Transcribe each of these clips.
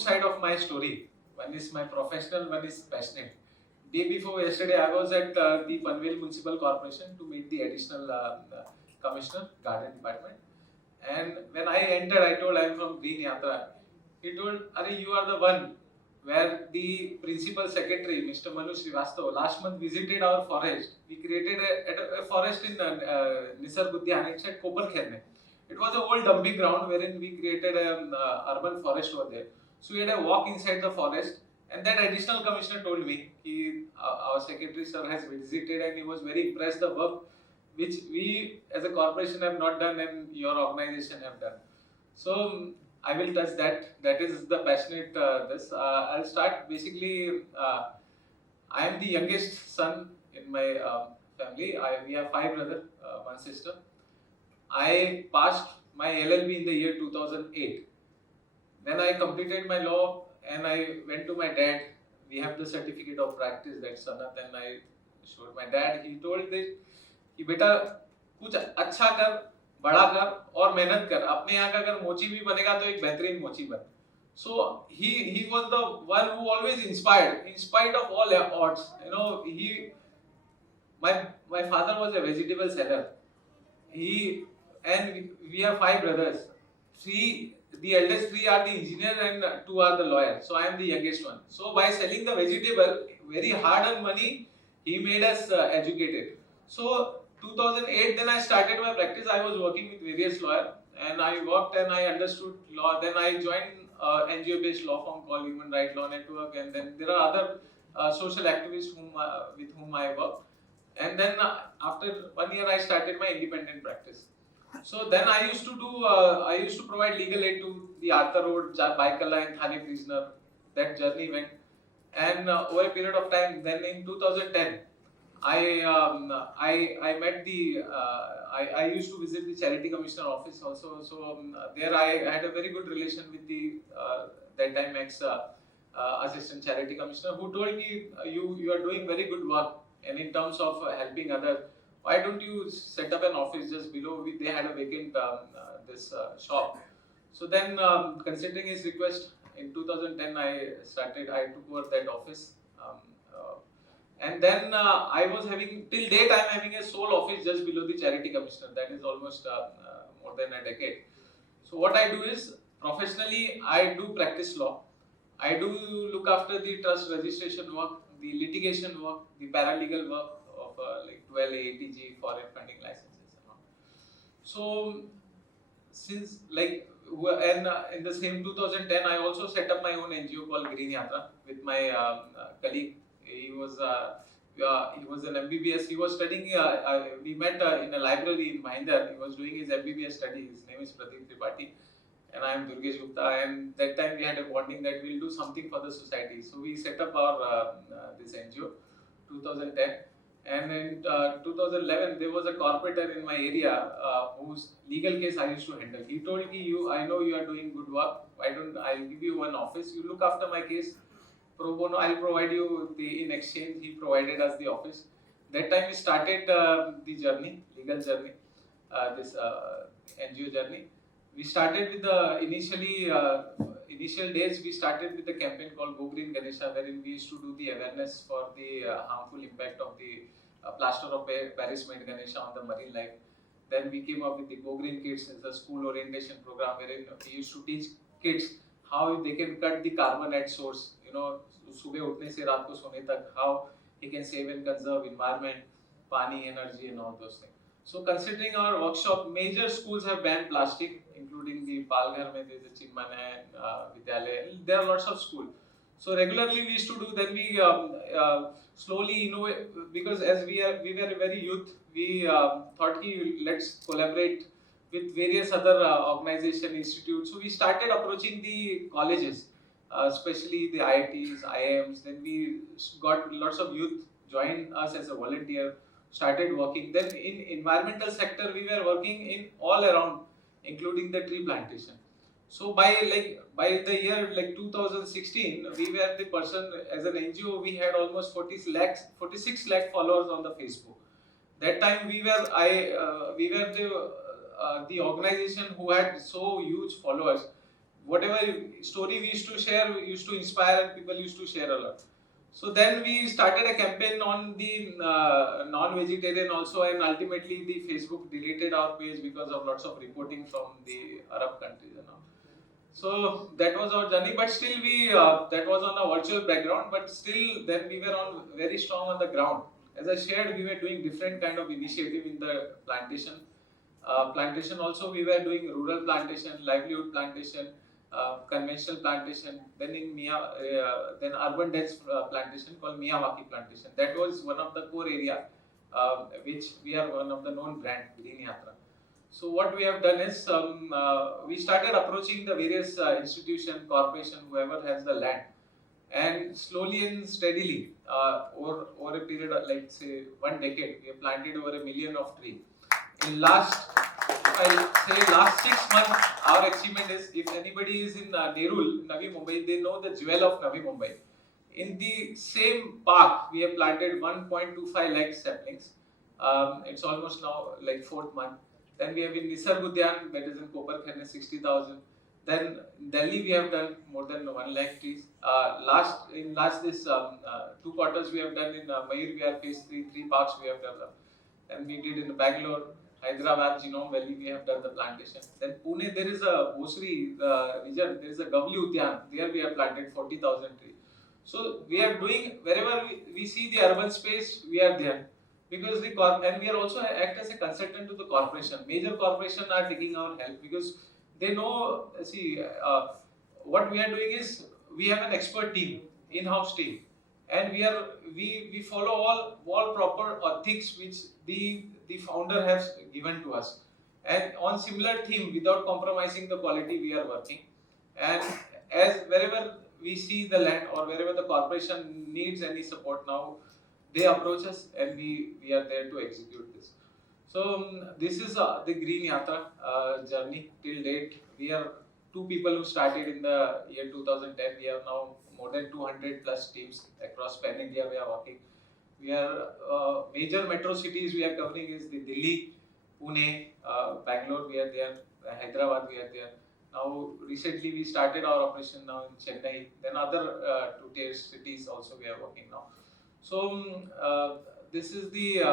sides of my story. One is my professional, one is passionate. Day before yesterday, I was at the Panvel Municipal Corporation to meet the additional commissioner, Garden Department. And when I entered, I told I am from Green Yatra. He told, Are you are the one where the principal secretary, Mr. Manu Srivastava, last month visited our forest. We created a forest in Nisar Budhyan. It's at Koparkherne. It was an old dumping ground wherein we created an urban forest over there. So we had a walk inside the forest, and that additional commissioner told me our secretary sir has visited and he was very impressed the work which we as a corporation have not done and your organization have done. So I will touch that. That is the passionate this. I'll start basically. I am the youngest son in my family. We have 5 brothers, 1 sister. I passed my LLB in the year 2008. Then I completed my law and I went to my dad. We have the certificate of practice, that Sanat, and I showed my dad. He told this कि बेटा कुछ अच्छा कर, बड़ा कर और मेहनत कर. अपने यहाँ का अगर मोची भी बनेगा तो एक बेहतरीन मोची बन. So he was the one who always inspired, in spite of all odds. You know, my father was a vegetable seller. We have 5 brothers. The eldest 3 are the engineer and 2 are the lawyer. So I am the youngest one. So by selling the vegetable, very hard-earned money, he made us educated. So 2008, then I started my practice. I was working with various lawyers and I worked and I understood law. Then I joined NGO-based law firm called Human Right Law Network, and then there are other social activists with whom I work. And then after 1 year, I started my independent practice. So then I used to provide legal aid to the Arthur Road, Baikala and Thane prisoner. That journey went, and over a period of time, then in 2010, I met the I used to visit the charity commissioner office also. So there I had a very good relation with the that time ex assistant charity commissioner, who told me you are doing very good work, and in terms of helping others, why don't you set up an office just below? They had a vacant this shop. So then, considering his request, in 2010 I took over that office. And then I was having, till date I am having a sole office just below the charity commissioner. That is almost more than a decade. So what I do is, professionally I do practice law. I do look after the trust registration work, the litigation work, the paralegal work of like 12 ATG, foreign funding licenses and all. So since like, and in the same 2010 I also set up my own NGO called Green Yatra with my colleague. He was an MBBS. He was studying. We met in a library in Mahindra. He was doing his MBBS study. His name is Pradeep Tripathi, and I am Durgesh Gupta. And that time we had a bonding that we'll do something for the society. So we set up our this NGO, 2010. And in 2011, there was a corporator in my area whose legal case I used to handle. He told me, I know you are doing good work. Why don't I give you one office? You look after my case. Pro bono, I'll provide you in exchange. He provided us the office. That time we started the journey, legal journey, this NGO journey. We started with the initial days. We started with a campaign called Go Green Ganesha, wherein we used to do the awareness for the harmful impact of the plaster of Paris made Ganesha on the marine life. Then we came up with the Go Green Kids, as a school orientation program, wherein we used to teach kids how they can cut the carbon at source. You know, सुबह उठने से रात को सोने तक, how he can save and conserve environment, pani, energy, and all those things. So considering our workshop, major schools have banned plastic, including the Palghar mein there is a Chinman and Vidyalaya. There are lots of schools. So regularly we used to do. Then we slowly innovate, because as we were very youth, we thought let's collaborate with various other organization institutes. So we started approaching the colleges, especially the IITs, IIMs. Then we got lots of youth join us as a volunteer, started working. Then in environmental sector, we were working in all around, including the tree plantation. So by the year 2016, we were the person, as an NGO, we had almost 46 lakh followers on the Facebook. That time we were the organization who had so huge followers. whatever story we used to share, we used to inspire and people used to share a lot. So then we started a campaign on the non-vegetarian also, and ultimately the Facebook deleted our page because of lots of reporting from the Arab countries and all. So that was our journey, but still we that was on a virtual background, but still then we were on very strong on the ground. As I shared, we were doing different kind of initiative in the plantation. Plantation also we were doing rural plantation, livelihood plantation, conventional plantation. Then in then urban dense plantation called Miyawaki Plantation. That was one of the core area, which we are one of the known brand Green Yatra. So what we have done is we started approaching the various institution, corporation, whoever has the land, and slowly and steadily over a period of like say 1 decade, we have planted over 1 million of trees. In last, if I say last 6 months, our achievement is if anybody is in Nerul, Navi Mumbai, they know the jewel of Navi Mumbai. In the same park, we have planted 1.25 lakh saplings. It's almost now like 4th month. Then we have in Nisarg Udyan, that is in Koparkharne, 60,000. Then in Delhi we have done more than 1 lakh trees. Last this 2 quarters we have done in Mayur Vihar phase 3 parks we have developed. Then we did in Bangalore, Hyderabad, Genome Valley, we have done the plantation. Then Pune, there is a Bosri region, there is a Gavli Udyan, there we have planted 40,000 trees. So we are doing, wherever we see the urban space, we are there. Because and we are also act as a consultant to the corporation. Major corporations are taking our help because they know, see, what we are doing is, we have an expert team, in-house team. And we follow all proper ethics which the founder has given to us, and on similar theme without compromising the quality we are working. And as wherever we see the land or wherever the corporation needs any support now, they approach us and we are there to execute this. So this is the Green Yatra journey till date. We are two people who started in the year 2010. We have now more than 200 plus teams across Pan India. We are working. We are major metro cities we are covering is the Delhi, Pune, Bangalore. We are there. Hyderabad. We are there. Now recently we started our operation now in Chennai. Then other two-tier cities also we are working now. So this is the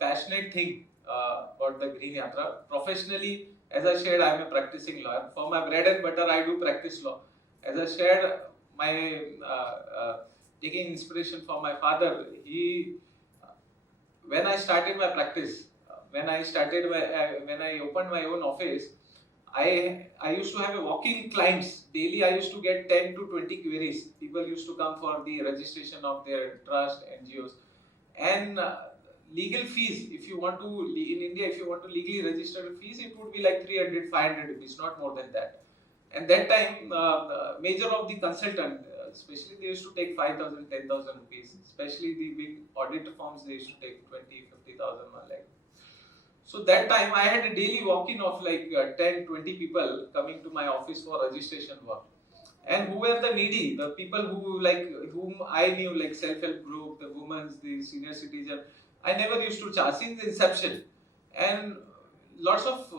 passionate thing about the Green Yatra. Professionally, as I shared, I am a practicing lawyer. For my bread and butter, I do practice law. As I shared, my taking inspiration from my father, when I started my practice, when I opened my own office, I used to have a walking clients. Daily I used to get 10 to 20 queries. People used to come for the registration of their trust, NGOs. And legal fees, if you want to, in India, if you want to legally register fees, it would be like 300, 500 rupees, not more than that. And that time, major of the consultant, especially they used to take 5,000, 10,000 rupees. Especially the big audit firms, they used to take 20, 50,000, 1 lakh. So that time I had a daily walk-in of like 10, 20 people coming to my office for registration work. And who were the needy, the people whom I knew, like self-help group, the women, the senior citizen, I never used to charge since inception. And lots of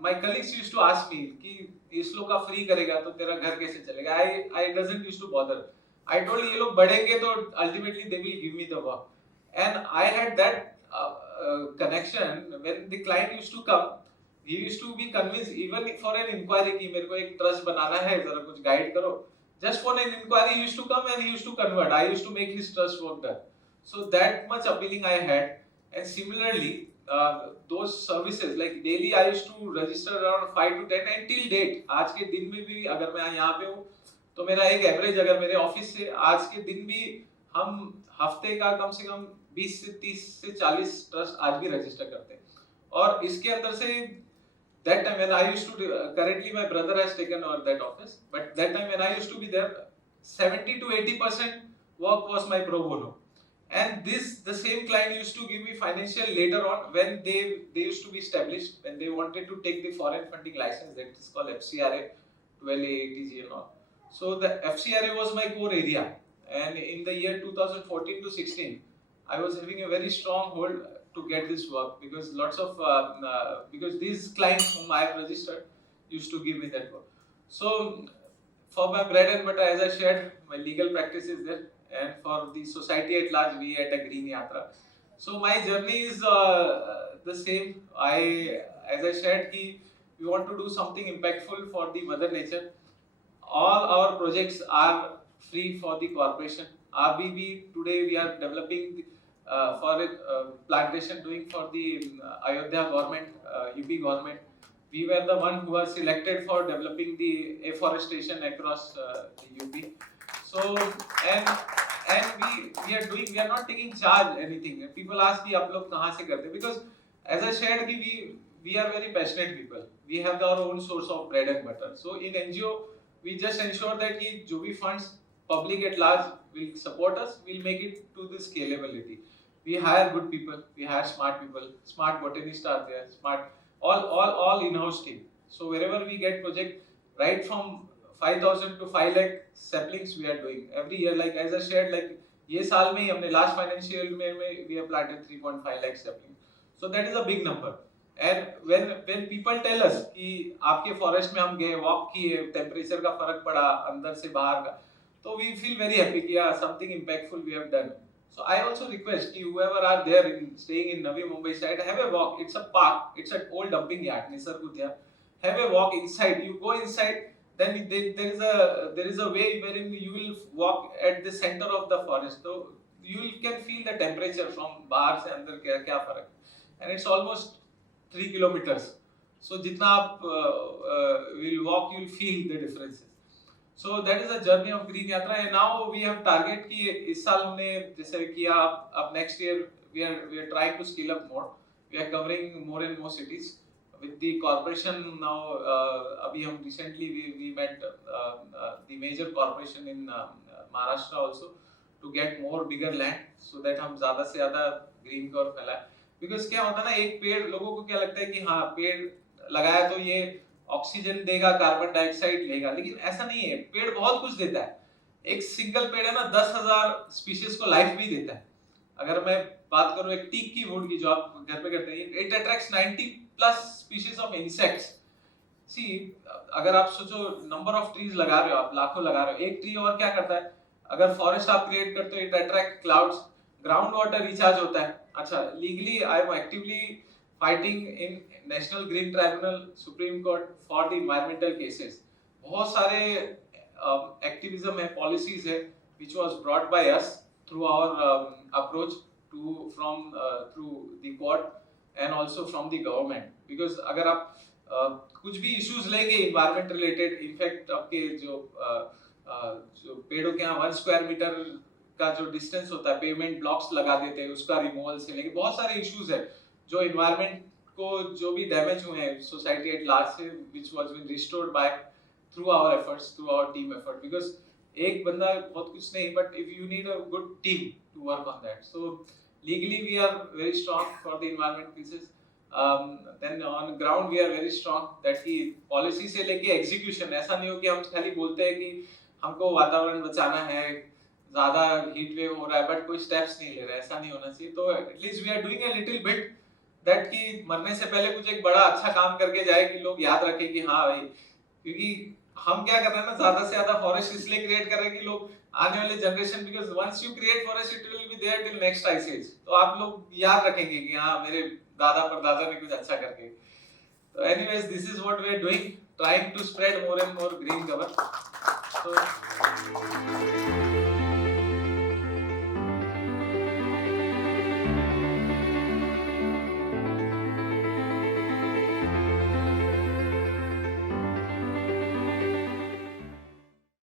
my colleagues used to ask me कि इस लोग का free करेगा तो तेरा घर कैसे चलेगा? I doesn't used to bother. I told ये लोग बढ़ेंगे तो ultimately they will give me the work. And I had that connection. When the client used to come, he used to be convinced even for an inquiry कि मेरे को एक trust बनाना है, जरा कुछ guide करो. Just for an inquiry, he used to come and he used to convert. I used to make his trust work done. So that much appealing I had. And similarly, those services like daily I used to register around 5 to 10 and till date. आज के दिन में भी अगर मैं यहाँ पे हूँ तो मेरा एक एवरेज अगर मेरे ऑफिस से आज के दिन भी हम हफ्ते का कम से कम 20 से 30 से 40 ट्रस्ट आज भी रजिस्टर करते हैं. और इसके अंदर से that time when I used to currently my brother has taken over that office, but that time when I used to be there, 70 to 80% work was my pro bono. And the same client used to give me financial later on when they used to be established, when they wanted to take the foreign funding license, that is called FCRA, 12A, ATG and all. So the FCRA was my core area, and in the year 2014 to 16, I was having a very strong hold to get this work because lots of because these clients whom I have registered used to give me that work. So for my bread and butter, as I shared, my legal practice is there, and for the society at large, we at a Green Yatra. So my journey is the same. As I shared, we want to do something impactful for the mother nature. All our projects are free for the corporation. RBB today we are developing for it plantation doing for the Ayodhya government, UP government. We were the one who was selected for developing the afforestation across the UP. So and we are not taking charge anything. People ask कि आप लोग कहाँ से करते? Because as I shared कि we are very passionate people. We have our own source of bread and butter. So in NGO we just ensure that कि जो भी funds public at large will support us, we'll make it to the scalability. We hire good people, we hire smart people, smart botanists are there, smart all in-house team. So wherever we get project, right from 5,000 to 5 lakh saplings we are doing every year. Like as I shared, like ये साल में ही हमने last financial year में we have planted 3.5 lakh saplings. So that is a big number. And when people tell us कि आपके forest में हम गए, walk किए, temperature का फर्क पड़ा अंदर से बाहर का, तो we feel very happy कि yeah, something impactful we have done. So I also request कि whoever are there staying in Navi Mumbai side, have a walk. It's a park. It's an old dumping yard, Nisarg Udyan. Have a walk inside. You go inside, then there is a way wherein you will walk at the center of the forest. So you can feel the temperature from बाहर से अंदर क्या फर्क. And it's almost 3 kilometers. So जितना आप will walk, you'll feel the differences. So that is the journey of Green Yatra. And now we have target कि इस साल हमने जैसे किया, अब next year we are trying to scale up more. We are covering more and more cities with the corporation now. अभी हम recently we met the major corporation in Maharashtra also to get more bigger land so that हम ज़्यादा से ज़्यादा green cover फैलाएं. Because क्या होता है ना, एक पेड़ लोगों को क्या लगता है कि हाँ पेड़ लगाया तो ये ऑक्सीजन देगा, कार्बन डाइऑक्साइड लेगा, लेकिन ऐसा नहीं है. पेड़ बहुत कुछ देता है. एक सिंगल पेड़ है ना 10,000 स्पीशीज को लाइफ भी देता है. अगर मैं बात करूं एक टीक की वुड की जो आप घर पे करते हैं, it attracts 90 plus species of insects. See अगर आप सोचो नंबर ऑफ ट्रीज लगा रहे हो, आप लाखों लगा रहे हो, एक ट्री और क्या करता है, अगर फॉरेस्ट आप क्रिएट करते हो, it attract clouds, ground water recharge होता है. अच्छा, legally I am actively fighting in national green tribunal, supreme court for the environmental cases. बहुत सारे एक्टिविज्म है, पॉलिसीज है which was brought by us through our approach to from through the court and also from the government. Because अगर आप कुछ भी issues लेंगे environment related, in fact आपके जो पेड़ों के यहाँ 1 स्क्वायर मीटर का जो डिस्टेंस होता है, पेमेंट ब्लॉक्स लगा देते हैं, उसका रिमूवल से लेके बहुत सारे इश्यूज है जो इन्वायरमेंट को जो भी डैमेज हुए हैं सोसाइटी एट लार्ज से, which was been restored by through our efforts, through our team effort. Because एक बंदा बहुत कुछ नहीं, but if you need a good team to work on that. So legally we are very strong for the environment pieces. Then on ground we are very strong that की policy से लेके execution, ऐसा नहीं हो कि हम खाली बोलते हैं कि हमको वातावरण बचाना है, ज़्यादा हीट वेव हो रहा है, बट कोई स्टेप्स नहीं ले रहा है, ऐसा नहीं होना चाहिए. तो at least we are doing a little bit that कि मरने से पहले कुछ एक बड़ा अच्छा काम करके जाए कि लोग याद रखें कि हाँ भाई. क्योंकि हम क्या कर रहे हैं ना, ज्यादा से ज्यादा फॉरेस्ट इसलिए क्रिएट कर रहे हैं कि लोग आने वाले generation, because once you create forest it will be there till next ice age, तो आप लोग याद रखेंगे कि हाँ मेरे दादा परदादा ने कुछ अच्छा करके. तो anyways this is what we are doing, trying to spread more and more green cover. So